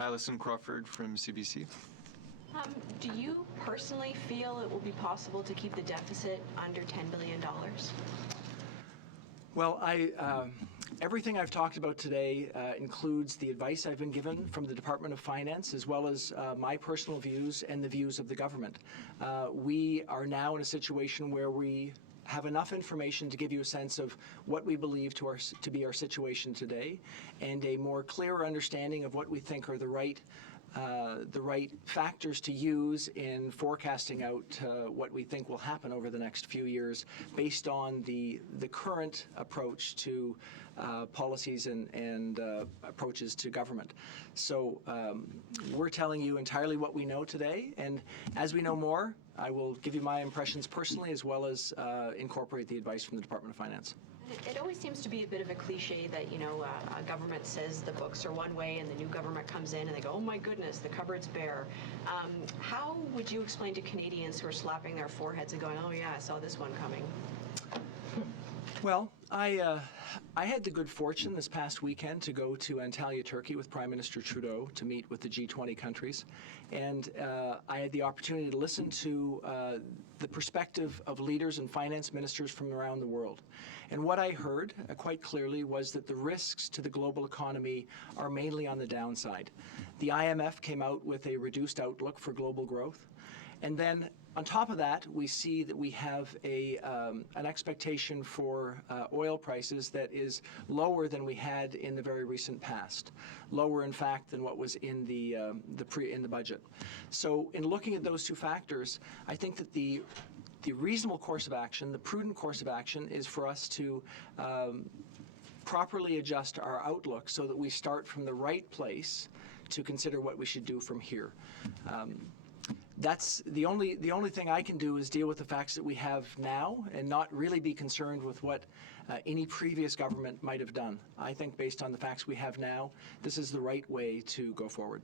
Alison Crawford from CBC. Do you personally feel it will be possible to keep the deficit under $10 billion? Well, everything I've talked about today includes the advice I've been given from the Department of Finance, as well as my personal views and the views of the government. We are now in a situation where we have enough information to give you a sense of what we believe to be our situation today, and a more clearer understanding of what we think are the right factors to use in forecasting out what we think will happen over the next few years based on the current approach to policies and approaches to government. So we're telling you entirely what we know today, and as we know more, I will give you my impressions personally as well as incorporate the advice from the Department of Finance. It always seems to be a bit of a cliche that, a government says the books are one way and the new government comes in and they go, oh my goodness, the cupboard's bare. How would you explain to Canadians who are slapping their foreheads and going, oh yeah, I saw this one coming? Well, I had the good fortune this past weekend to go to Antalya, Turkey with Prime Minister Trudeau to meet with the G20 countries. And I had the opportunity to listen to the perspective of leaders and finance ministers from around the world. And what I heard quite clearly was that the risks to the global economy are mainly on the downside. The IMF came out with a reduced outlook for global growth. And then on top of that, we see that we have an expectation for oil prices that is lower than we had in the very recent past, lower in fact than what was in the budget. So in looking at those two factors, I think that the reasonable course of action, the prudent course of action, is for us to properly adjust our outlook so that we start from the right place to consider what we should do from here. That's the only thing I can do is deal with the facts that we have now and not really be concerned with what any previous government might have done. I think based on the facts we have now, this is the right way to go forward.